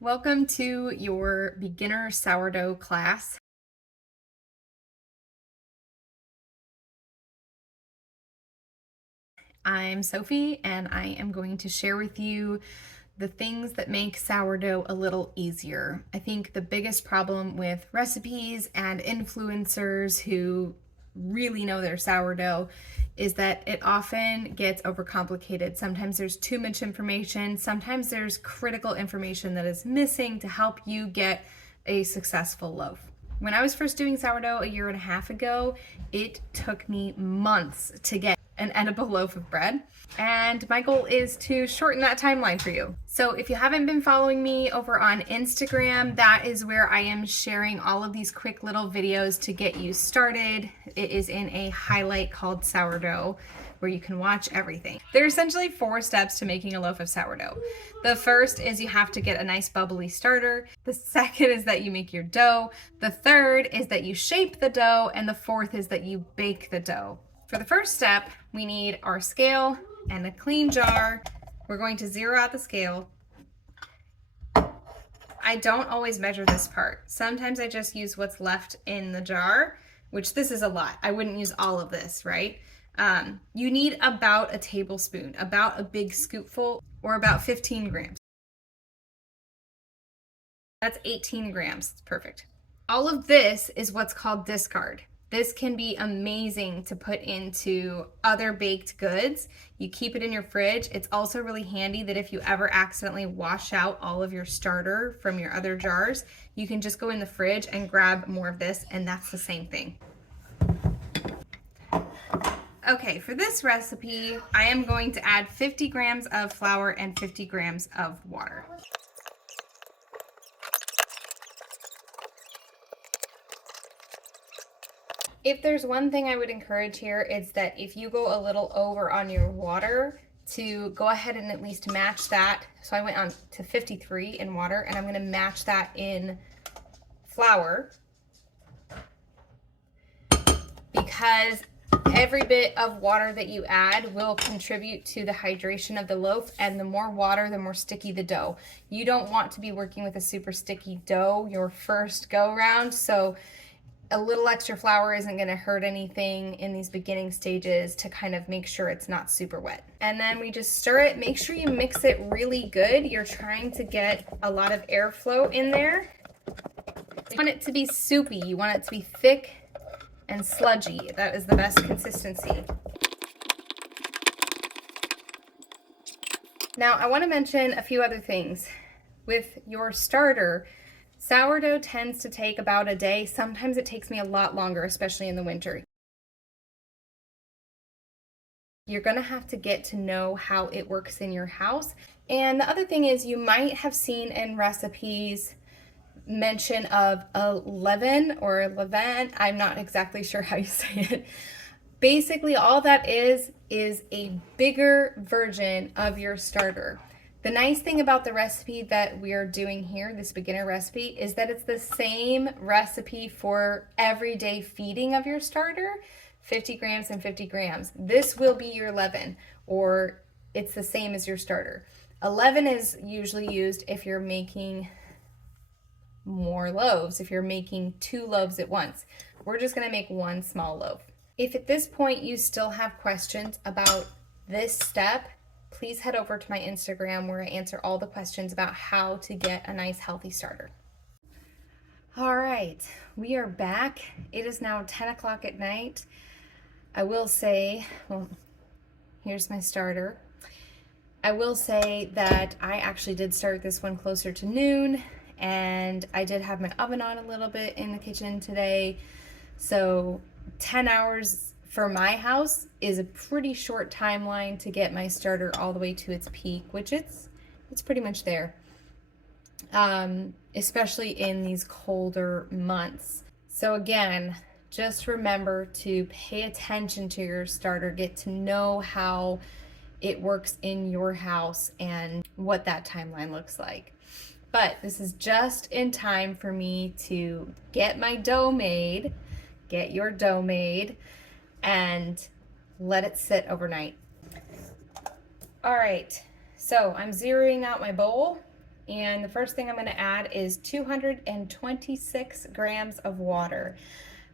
welcome to your beginner sourdough class. I'm Sophie and I am going to share with you the things that make sourdough a little easier. I think the biggest problem with recipes and influencers who really know their sourdough is that it often gets overcomplicated. Sometimes there's too much information, sometimes there's critical information that is missing to help you get a successful loaf. When I was first doing sourdough a year and a half ago, it took me months to get an edible loaf of bread. And my goal is to shorten that timeline for you. So if you haven't been following me over on Instagram, that is where I am sharing all of these quick little videos to get you started. It is in a highlight called Sourdough, where you can watch everything. There are essentially 4 steps to making a loaf of sourdough. The first is you have to get a nice bubbly starter. The second is that you make your dough. The third is that you shape the dough. And the fourth is that you bake the dough. For the first step, we need our scale and a clean jar. We're going to zero out the scale. I don't always measure this part. Sometimes I just use what's left in the jar, which this is a lot. I wouldn't use all of this, right? You need about a tablespoon, about a big scoopful, or about 15 grams. That's 18 grams. It's perfect. All of this is what's called discard. This can be amazing to put into other baked goods. You keep it in your fridge. It's also really handy that if you ever accidentally wash out all of your starter from your other jars, you can just go in the fridge and grab more of this, and that's the same thing. Okay, for this recipe, I am going to add 50 grams of flour and 50 grams of water. If there's one thing I would encourage here, it's that if you go a little over on your water, to go ahead and at least match that. So I went on to 53 in water, and I'm going to match that in flour, because every bit of water that you add will contribute to the hydration of the loaf, and the more water, the more sticky the dough. You don't want to be working with a super sticky dough your first go round, so a little extra flour isn't going to hurt anything in these beginning stages to kind of make sure it's not super wet. And then we just stir it. Make sure you mix it really good. You're trying to get a lot of airflow in there. You want it to be soupy. You want it to be thick and sludgy. That is the best consistency. Now, I want to mention a few other things. With your starter, sourdough tends to take about a day. Sometimes it takes me a lot longer, especially in the winter. You're going to have to get to know how it works in your house. And the other thing is, you might have seen in recipes mention of a leaven or levain. I'm not exactly sure how you say it. Basically, all that is a bigger version of your starter. The nice thing about the recipe that we are doing here, this beginner recipe, is that it's the same recipe for everyday feeding of your starter, 50 grams and 50 grams. This will be your leaven, or it's the same as your starter. A leaven is usually used if you're making more loaves, if you're making 2 loaves at once. We're just going to make 1 small loaf. If at this point you still have questions about this step, please head over to my Instagram, where I answer all the questions about how to get a nice healthy starter. All right, we are back. It is now 10 o'clock at night. I will say, well, here's my starter. I will say that I actually did start this one closer to noon, and I did have my oven on a little bit in the kitchen today. So 10 hours for my house is a pretty short timeline to get my starter all the way to its peak, which it's pretty much there, especially in these colder months. So again, just remember to pay attention to your starter, get to know how it works in your house and what that timeline looks like. But this is just in time for me to get my dough made, get your dough made, and let it sit overnight. All right, so I'm zeroing out my bowl. And the first thing I'm going to add is 226 grams of water.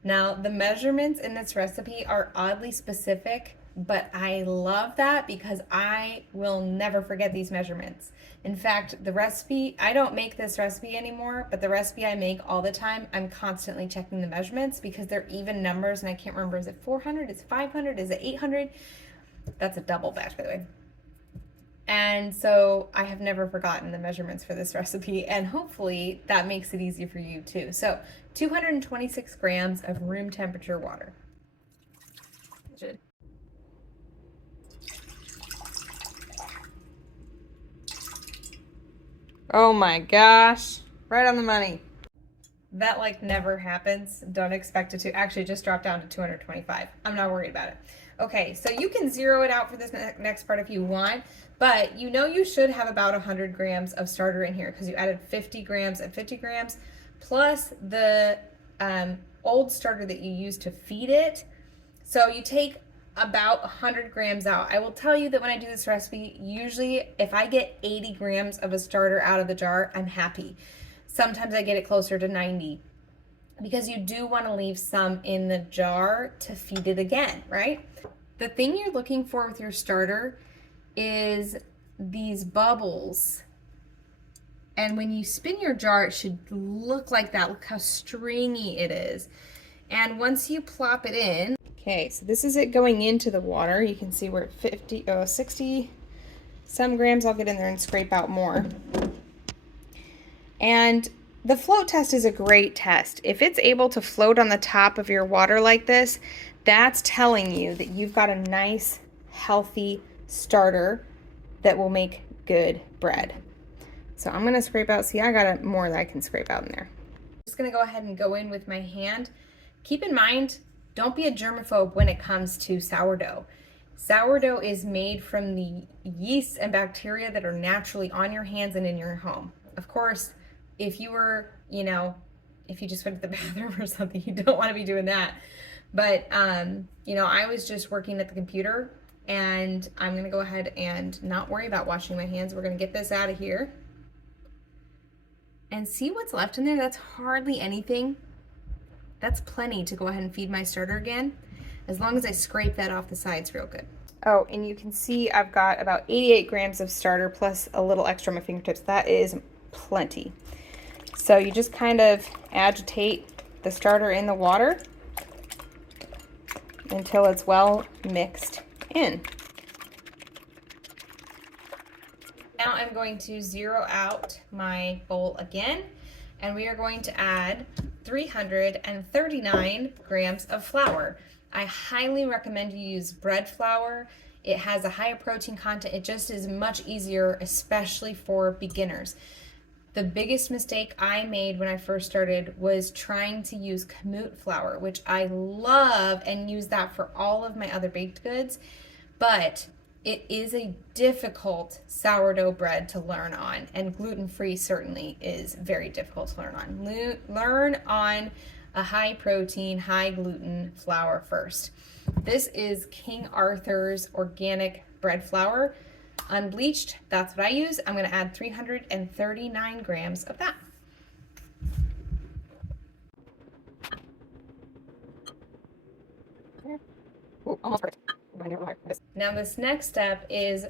Now, the measurements in this recipe are oddly specific, but I love that because I will never forget these measurements. In fact, the recipe, I don't make this recipe anymore, but the recipe I make all the time, I'm constantly checking the measurements because they're even numbers and I can't remember, is it 400, is it 500, is it 800? That's a double batch, by the way. And so I have never forgotten the measurements for this recipe, and hopefully that makes it easy for you too. So 226 grams of room temperature water. Oh my gosh, right on the money. That like never happens. Don't expect it to. Actually, just drop down to 225. I'm not worried about it. Okay, so you can zero it out for this next part if you want, but you know you should have about 100 grams of starter in here because you added 50 grams and 50 grams plus the old starter that you used to feed it. So you take about 100 grams out. I will tell you that when I do this recipe, usually if I get 80 grams of a starter out of the jar, I'm happy. Sometimes I get it closer to 90 because you do want to leave some in the jar to feed it again, right? The thing you're looking for with your starter is these bubbles. And when you spin your jar, it should look like that. Look how stringy it is. And once you plop it in, okay, so this is it going into the water. You can see we're at 60 some grams. I'll get in there and scrape out more. And the float test is a great test. If it's able to float on the top of your water like this, that's telling you that you've got a nice, healthy starter that will make good bread. So I'm gonna scrape out, see, I got more that I can scrape out in there. Just gonna go ahead and go in with my hand. Keep in mind, don't be a germaphobe when it comes to sourdough. Sourdough is made from the yeast and bacteria that are naturally on your hands and in your home. Of course, if you were, if you just went to the bathroom or something, you don't want to be doing that. But, I was just working at the computer and I'm going to go ahead and not worry about washing my hands. We're going to get this out of here. And see what's left in there? That's hardly anything. That's plenty to go ahead and feed my starter again, as long as I scrape that off the sides real good. Oh, and you can see I've got about 88 grams of starter plus a little extra on my fingertips. That is plenty. So you just kind of agitate the starter in the water until it's well mixed in. Now I'm going to zero out my bowl again, and we are going to add 339 grams of flour. I highly recommend you use bread flour. It has a higher protein content. It just is much easier, especially for beginners. The biggest mistake I made when I first started was trying to use kamut flour, which I love and use that for all of my other baked goods, but it is a difficult sourdough bread to learn on, and gluten-free certainly is very difficult to learn on. Learn on a high protein, high gluten flour first. This is King Arthur's organic bread flour. Unbleached, that's what I use. I'm going to add 339 grams of that. Ooh, almost perfect. Now this next step is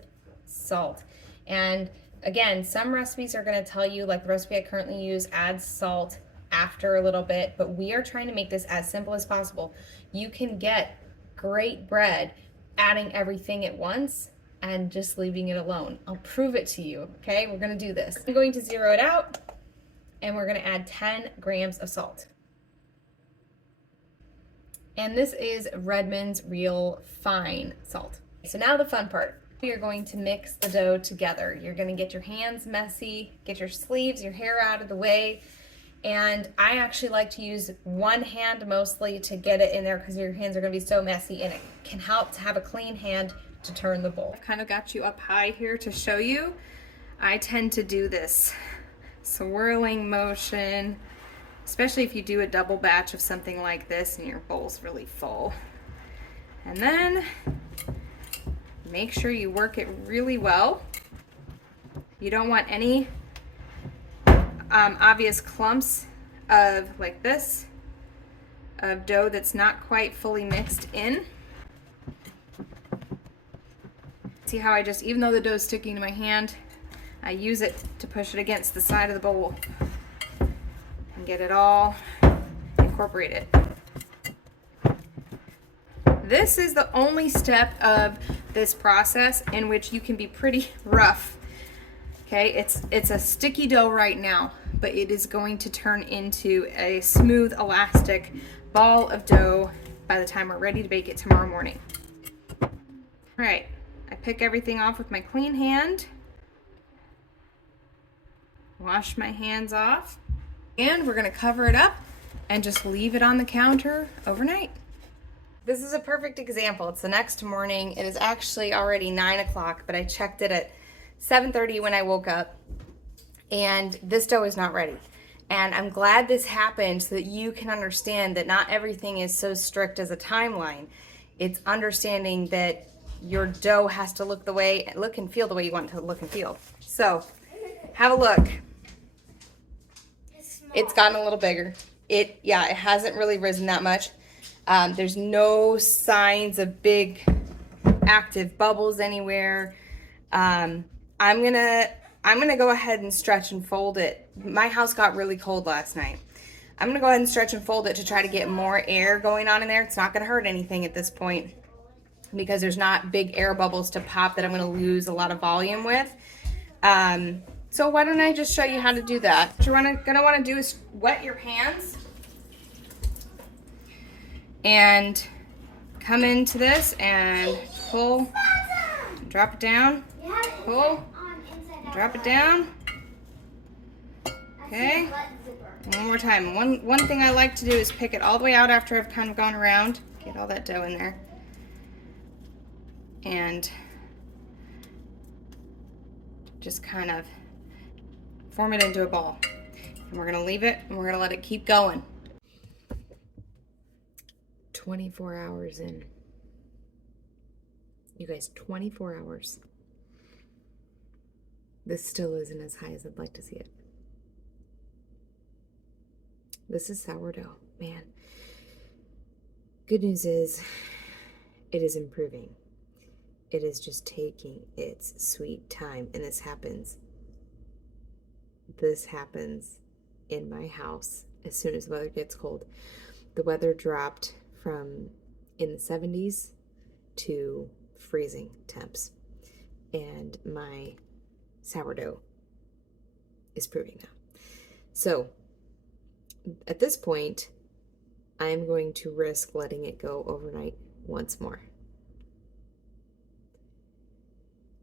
salt. And again, some recipes are going to tell you, like the recipe I currently use, add salt after a little bit, but we are trying to make this as simple as possible. You can get great bread adding everything at once and just leaving it alone. I'll prove it to you, okay? We're gonna do this. I'm going to zero it out, and we're gonna add 10 grams of salt. And this is Redmond's Real Fine Salt. So now the fun part. We are going to mix the dough together. You're gonna get your hands messy, get your sleeves, your hair out of the way, and I actually like to use one hand mostly to get it in there because your hands are gonna be so messy, and it can help to have a clean hand to turn the bowl. I've kind of got you up high here to show you. I tend to do this swirling motion, especially if you do a double batch of something like this and your bowl's really full. And then make sure you work it really well. You don't want any obvious clumps of like this, of dough that's not quite fully mixed in. See how I just, even though the dough is sticking to my hand, I use it to push it against the side of the bowl and get it all incorporated. This is the only step of this process in which you can be pretty rough. Okay, it's a sticky dough right now, but it is going to turn into a smooth, elastic ball of dough by the time we're ready to bake it tomorrow morning. All right, I pick everything off with my clean hand. Wash my hands off, and we're gonna cover it up and just leave it on the counter overnight. This is a perfect example. It's the next morning. It is actually already 9 o'clock, but I checked it at 7:30 when I woke up, and this dough is not ready. And I'm glad this happened so that you can understand that not everything is so strict as a timeline. It's understanding that your dough has to look and feel the way you want it to look and feel. So have a look. It's gotten a little bigger. It hasn't really risen that much. There's no signs of big active bubbles anywhere. I'm gonna go ahead and stretch and fold it. My house got really cold last night. I'm gonna go ahead and stretch and fold it to try to get more air going on in there. It's not gonna hurt anything at this point because there's not big air bubbles to pop that I'm gonna lose a lot of volume with. So why don't I just show you how to do that? What you're gonna wanna do is wet your hands and come into this and pull, drop it down, pull, drop it down. Okay, one more time. One thing I like to do is pick it all the way out after I've kind of gone around, get all that dough in there, and just kind of form it into a ball. And we're gonna leave it and we're gonna let it keep going. 24 hours in. You guys, 24 hours. This still isn't as high as I'd like to see it. This is sourdough, man. Good news is it is improving. It is just taking its sweet time, and this happens in my house as soon as the weather gets cold. The weather dropped from in the 70s to freezing temps, and my sourdough is proving now. So at this point, I'm going to risk letting it go overnight once more.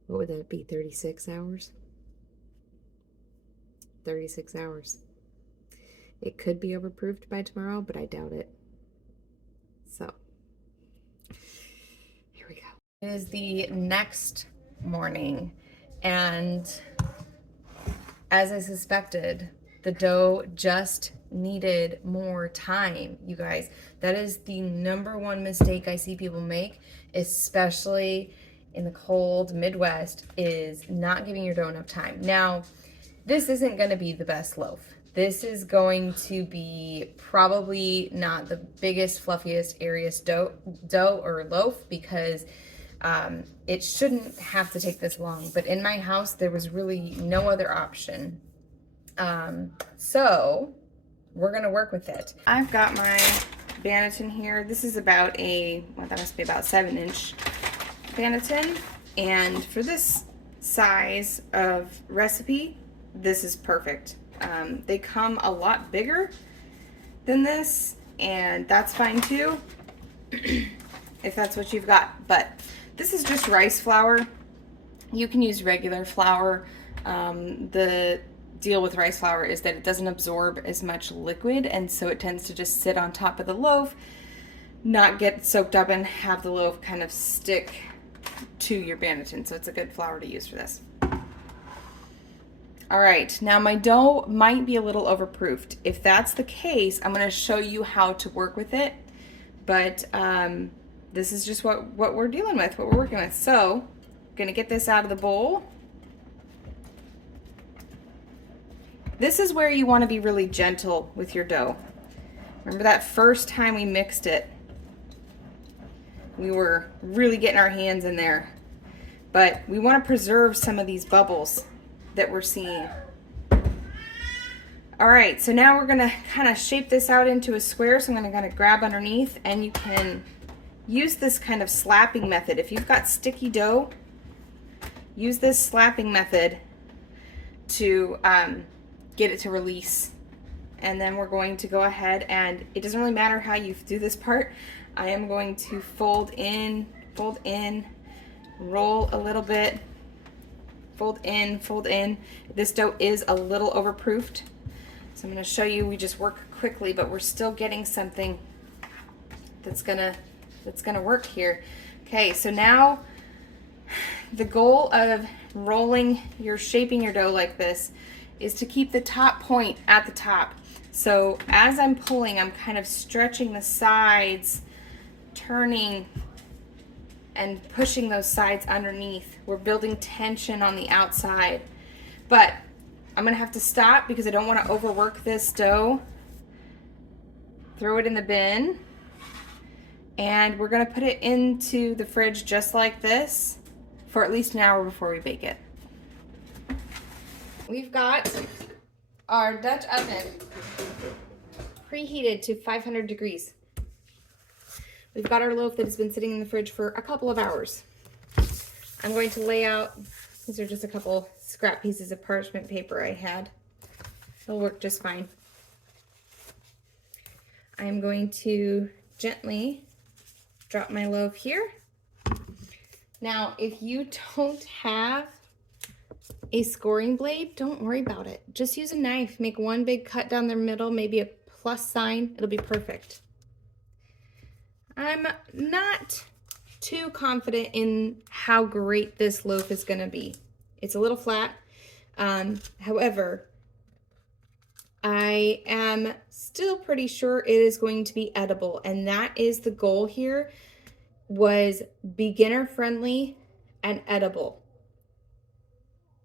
What would that be, 36 hours? 36 hours. It could be overproofed by tomorrow, but I doubt it. So, here we go. It is the next morning, and as I suspected, the dough just needed more time, you guys. That is the number one mistake I see people make, especially in the cold Midwest, is not giving your dough enough time. Now, this isn't going to be the best loaf. This is going to be probably not the biggest, fluffiest, airiest dough or loaf, because it shouldn't have to take this long. But in my house, there was really no other option. So we're going to work with it. I've got my Banneton here. This is about that must be about 7-inch Banneton. And for this size of recipe, this is perfect. They come a lot bigger than this, and that's fine too, if that's what you've got. But this is just rice flour. You can use regular flour. The deal with rice flour is that it doesn't absorb as much liquid, and so it tends to just sit on top of the loaf, not get soaked up, and have the loaf kind of stick to your Banneton. So it's a good flour to use for this. All right, now my dough might be a little overproofed. If that's the case, I'm gonna show you how to work with it, but this is just what we're dealing with, what we're working with. So, I'm gonna get this out of the bowl. This is where you want to be really gentle with your dough. Remember that first time we mixed it, we were really getting our hands in there. But we want to preserve some of these bubbles that we're seeing. All right, so now we're gonna kind of shape this out into a square. So I'm gonna grab underneath, and you can use this kind of slapping method. If you've got sticky dough, use this slapping method to get it to release. And then we're going to go ahead, and it doesn't really matter how you do this part. I am going to fold in, roll a little bit, fold in, fold in. This dough is a little overproofed. So I'm going to show you, we just work quickly, but we're still getting something that's gonna work here. Okay, so now the goal of shaping your dough like this is to keep the top point at the top. So as I'm pulling, I'm kind of stretching the sides, turning and pushing those sides underneath. We're building tension on the outside. But I'm gonna have to stop because I don't want to overwork this dough. Throw it in the bin. And we're gonna put it into the fridge just like this for at least an hour before we bake it. We've got our Dutch oven preheated to 500 degrees. We've got our loaf that has been sitting in the fridge for a couple of hours. I'm going to lay out, these are just a couple scrap pieces of parchment paper I had. It'll work just fine. I'm going to gently drop my loaf here. Now, if you don't have a scoring blade, don't worry about it. Just use a knife, make one big cut down the middle, maybe a plus sign, it'll be perfect. I'm not too confident in how great this loaf is gonna be. It's a little flat. However, I am still pretty sure it is going to be edible, and that is the goal here, was beginner friendly and edible.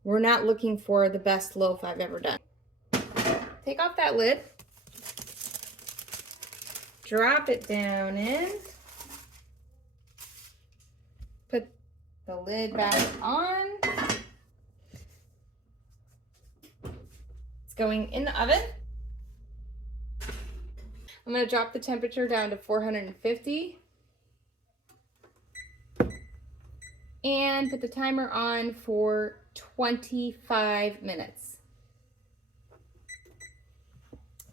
We're not looking for the best loaf I've ever done. Take off that lid, drop it down in, put the lid back on. It's going in the oven. I'm going to drop the temperature down to 450 and put the timer on for 25 minutes.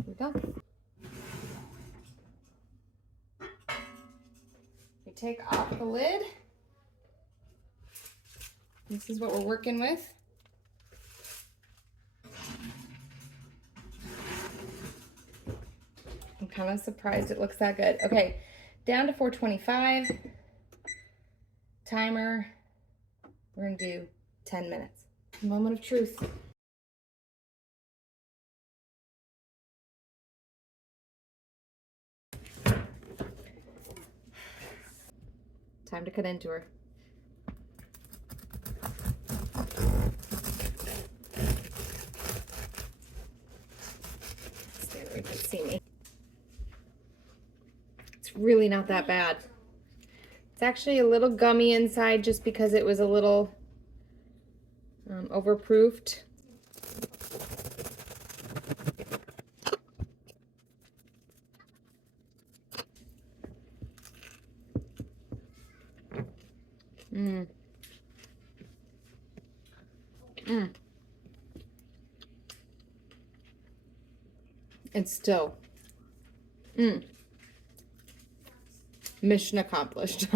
Here we go. We take off the lid. This is what we're working with. I'm kind of surprised it looks that good. Okay, down to 425. Timer. We're gonna do 10 minutes. Moment of truth. Time to cut into her. Stay where you can see me. It's really not that bad. It's actually a little gummy inside just because it was a little overproofed. It's still mission accomplished.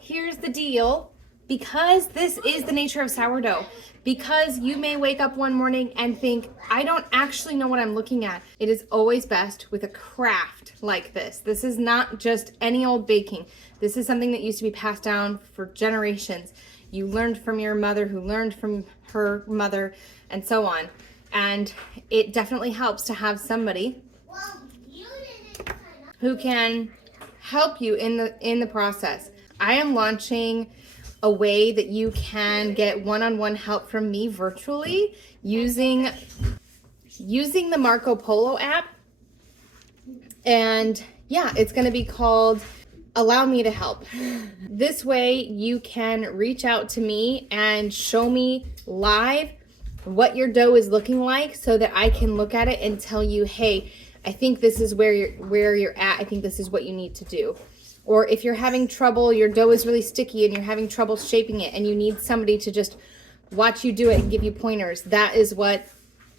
Here's the deal. Because this is the nature of sourdough, because you may wake up one morning and think, I don't actually know what I'm looking at. It is always best with a craft like this. This is not just any old baking. This is something that used to be passed down for generations. You learned from your mother, who learned from her mother, and so on. And it definitely helps to have somebody who can help you in the process. I am launching a way that you can get one-on-one help from me virtually using the Marco Polo app. And yeah, it's going to be called Allow Me to Help. This way you can reach out to me and show me live what your dough is looking like so that I can look at it and tell you, hey, I think this is where you're at. I think this is what you need to do. Or if you're having trouble, your dough is really sticky and you're having trouble shaping it and you need somebody to just watch you do it and give you pointers, that is what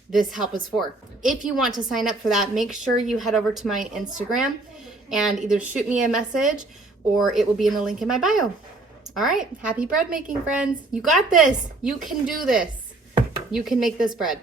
this help is for. If you want to sign up for that, make sure you head over to my Instagram and either shoot me a message or it will be in the link in my bio. All right, happy bread making, friends. You got this. You can do this. You can make this bread.